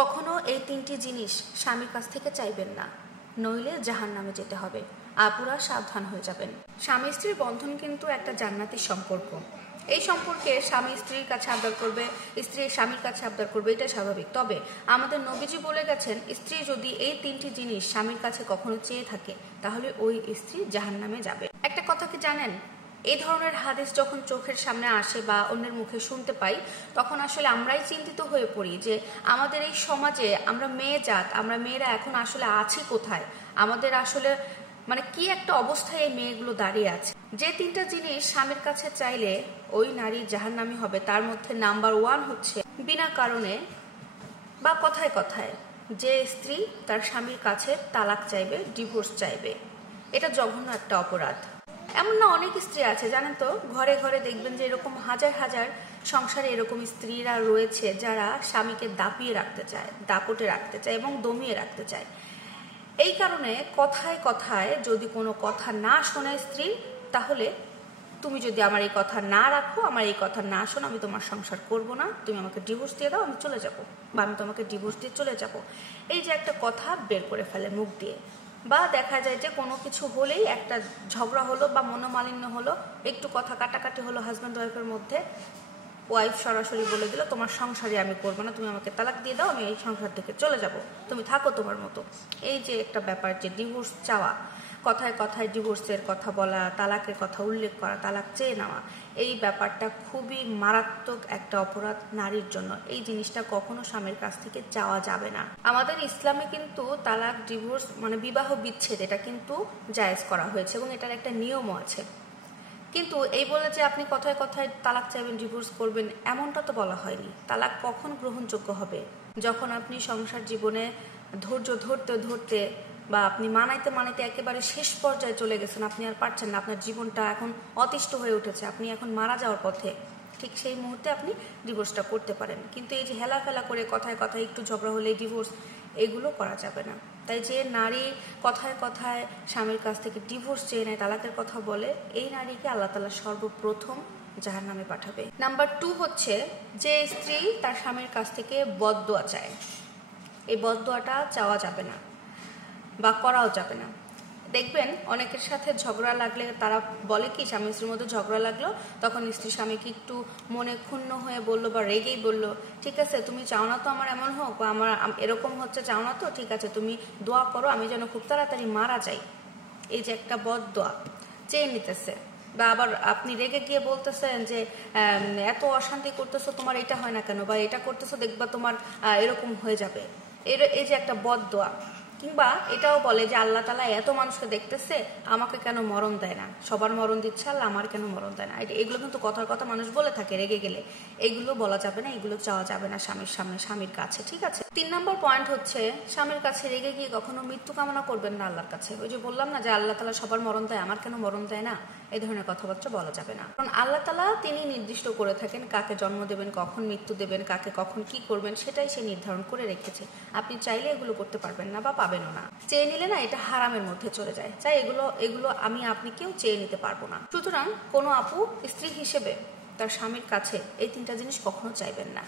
কখনো এই তিনটি জিনিস স্বামীর কাছ থেকে চাইবেন না, নইলে জাহান্নামে যেতে হবে। আপুরা সাবধান হয়ে যাবেন। স্বামী স্ত্রীর বন্ধন কিন্তু একটা জান্নাতি সম্পর্ক। এই সম্পর্কে স্বামী স্ত্রীর কাছে আবদার করবে, স্ত্রী স্বামীর কাছে আবদার করবে, এটা স্বাভাবিক। তবে আমাদের নবীজি বলে গেছেন, স্ত্রী যদি এই তিনটি জিনিস স্বামীর কাছে কখনো চেয়ে থাকে, তাহলে ওই স্ত্রী জাহান্নামে যাবে। একটা কথা কি জানেন, এই ধরনের হাদিস যখন চোখের সামনে আসে বা অন্যের মুখে শুনতে পাই, তখন আসলে আমরাই চিন্তিত হয়ে পড়ি যে আমাদের এই সমাজে আমরা মেয়ে জাত, আমরা মেয়েরা এখন আসলে আছি কোথায়, আমাদের আসলে কি একটা অবস্থায় এই মেয়েগুলো দাঁড়িয়ে আছে। যে তিনটা জিনিস স্বামীর কাছে চাইলে ওই নারী জাহান্নামী হবে, তার মধ্যে নাম্বার 1 হচ্ছে বিনা কারণে বা কথায় কথায় যে স্ত্রী তার স্বামীর কাছে তালাক চাইবে, ডিভোর্স চাইবে। এটা জঘন্য একটা অপরাধ। এমন না, অনেক স্ত্রী আছে জানেন তো, ঘরে ঘরে দেখবেন যে এরকম হাজার হাজার সংসারে এরকম স্ত্রীরা রয়েছে যারা স্বামীকে দাপিয়ে রাখতে চায়, দাপটে রাখতে চায় এবং দমিয়ে রাখতে চায়। এই কারণে কথায় কথায় যদি কোনো কথা না শোনে স্ত্রী, তাহলে তুমি যদি আমার এই কথা না রাখো, আমার এই কথা না শোনো, আমি তোমার সংসার করব না, তুমি আমাকে ডিভোর্স দিয়ে দাও, আমি চলে যাব, বা আমি তোমাকে ডিভোর্স দিয়ে চলে যাব। এই যে একটা কথা বের করে ফেলে মুখ দিয়ে। বা দেখা যায় যে কোনো কিছু হলেই একটা ঝগড়া হলো বা মনোমালিন্য হলো, একটু কথা কাটাকাটি হলো হাজব্যান্ড ওয়াইফের মধ্যে, ওয়াইফ সরাসরি বলে দিল তোমার সংসারে আমি করবো না, তুমি আমাকে তালাক দিয়ে দাও, আমি এই সংসার থেকে চলে যাব, তুমি থাকো তোমার মতো। এই যে একটা ব্যাপার, যে ডিভোর্স চাওয়া, কথায় কথায় ডিভোর্সের কথা বলা, তালাকের কথা উল্লেখ করা, তালাক চেয়ে নেওয়া, এই ব্যাপারটা খুবই মারাত্মক একটা অপরাধ নারীর জন্য। এই জিনিসটা কখনো স্বামীর কাছ থেকে চাওয়া যাবে না। আমাদের ইসলামে কিন্তু তালাক, ডিভোর্স বিবাহ বিচ্ছেদ, এটা কিন্তু জায়েজ করা হয়েছে এবং এটার একটা নিয়মও আছে। কিন্তু এই বলে যে আপনি কথায় কথায় তালাক চাইবেন, ডিভোর্স করবেন, এমনটা তো বলা হয়নি। তালাক কখন গ্রহণযোগ্য হবে? যখন আপনি সংসার জীবনে ধৈর্য ধরতে ধরতে বা আপনি মানাইতে মানাইতে একেবারে শেষ পর্যায়ে চলে গেছেন, আপনি আর পারছেন না, আপনার জীবনটা এখন অতিষ্ঠ হয়ে উঠেছে, আপনি এখন মারা যাওয়ার পথে, ঠিক সেই মুহূর্তে আপনি ডিভোর্সটা করতে পারেন। কিন্তু এই যে হেলাফেলা করে কথায় কথায় একটু ঝগড়া হলে ডিভোর্স, এগুলো করা যাবে না। তাই যে নারী কথায় কথায় স্বামীর কাছ থেকে ডিভোর্স চেয়ে নেয়, তালাকের কথা বলে, এই নারীকে আল্লাহ তাআলা সর্বপ্রথম জাহান্নামে পাঠাবে। নাম্বার 2 হচ্ছে যে স্ত্রী তার স্বামীর কাছ থেকে বদদোয়া চায়। এই বদদোয়াটা চাওয়া যাবে না বা করাও যাবে না। দেখবেন অনেকের সাথে ঝগড়া লাগলে তারা বলে কি, স্বামী স্ত্রীর মধ্যে ঝগড়া লাগলো, তখন স্ত্রী স্বামীকে একটু মনে ক্ষুণ্ণ হয়ে বললো বা রেগেই বললো, ঠিক আছে তুমি চাও না তো আমার এমন হোক, বা আমার এরকম হচ্ছে, চাও না তো, ঠিক আছে তুমি দোয়া করো আমি যেন খুব তাড়াতাড়ি মারা যাই। এই যে একটা বদদোয়া চেয়ে নিতেছে। বা আবার আপনি রেগে গিয়ে বলতেছেন যে এত অশান্তি করতেছো, তোমার এটা হয় না কেন, বা এটা করতেছো দেখবা তোমার এরকম হয়ে যাবে। এই যে একটা বদদোয়া। কিংবা এটাও বলে যে আল্লাহ তাআলা এত মানুষকে দেখতেছে, আমাকে কেন মরণ দেয় না, সবার মরণ দিচ্ছে আল্লাহ, আমার কেন মরণ দেয় না। এগুলো কিন্তু কথার কথা মানুষ বলে থাকে রেগে গেলে। এগুলো বলা যাবে না, এগুলো চাওয়া যাবে না স্বামীর সামনে, স্বামীর কাছে। ঠিক আছে। 3 নম্বর পয়েন্ট হচ্ছে, স্বামীর কাছে রেগে গিয়ে কখনো মৃত্যু কামনা করবেন না আল্লাহর কাছে। ওই যে বললাম না যে আল্লাহ তাআলা সবার মরণ দেয়, আমার কেন মরণ দেয় না, এই ধরনের কথাবার্তা বলা যাবে না। কারণ আল্লাহ তাআলা তিনি নির্দিষ্ট করে থাকেন কাকে জন্ম দেবেন, কখন মৃত্যু দেবেন, কাকে কখন কি করবেন, সেটাই সে নির্ধারণ করে রেখেছে। আপনি চাইলে এগুলো করতে পারবেন না বা পাবেনও না। চেয়ে নিলে না, এটা হারামের মধ্যে চলে যায়। চাই এগুলো আপনি কেউ চেয়ে নিতে পারবো না। সুতরাং কোনো আপু স্ত্রী হিসেবে তার স্বামীর কাছে এই 3টা জিনিস কখনো চাইবেন না।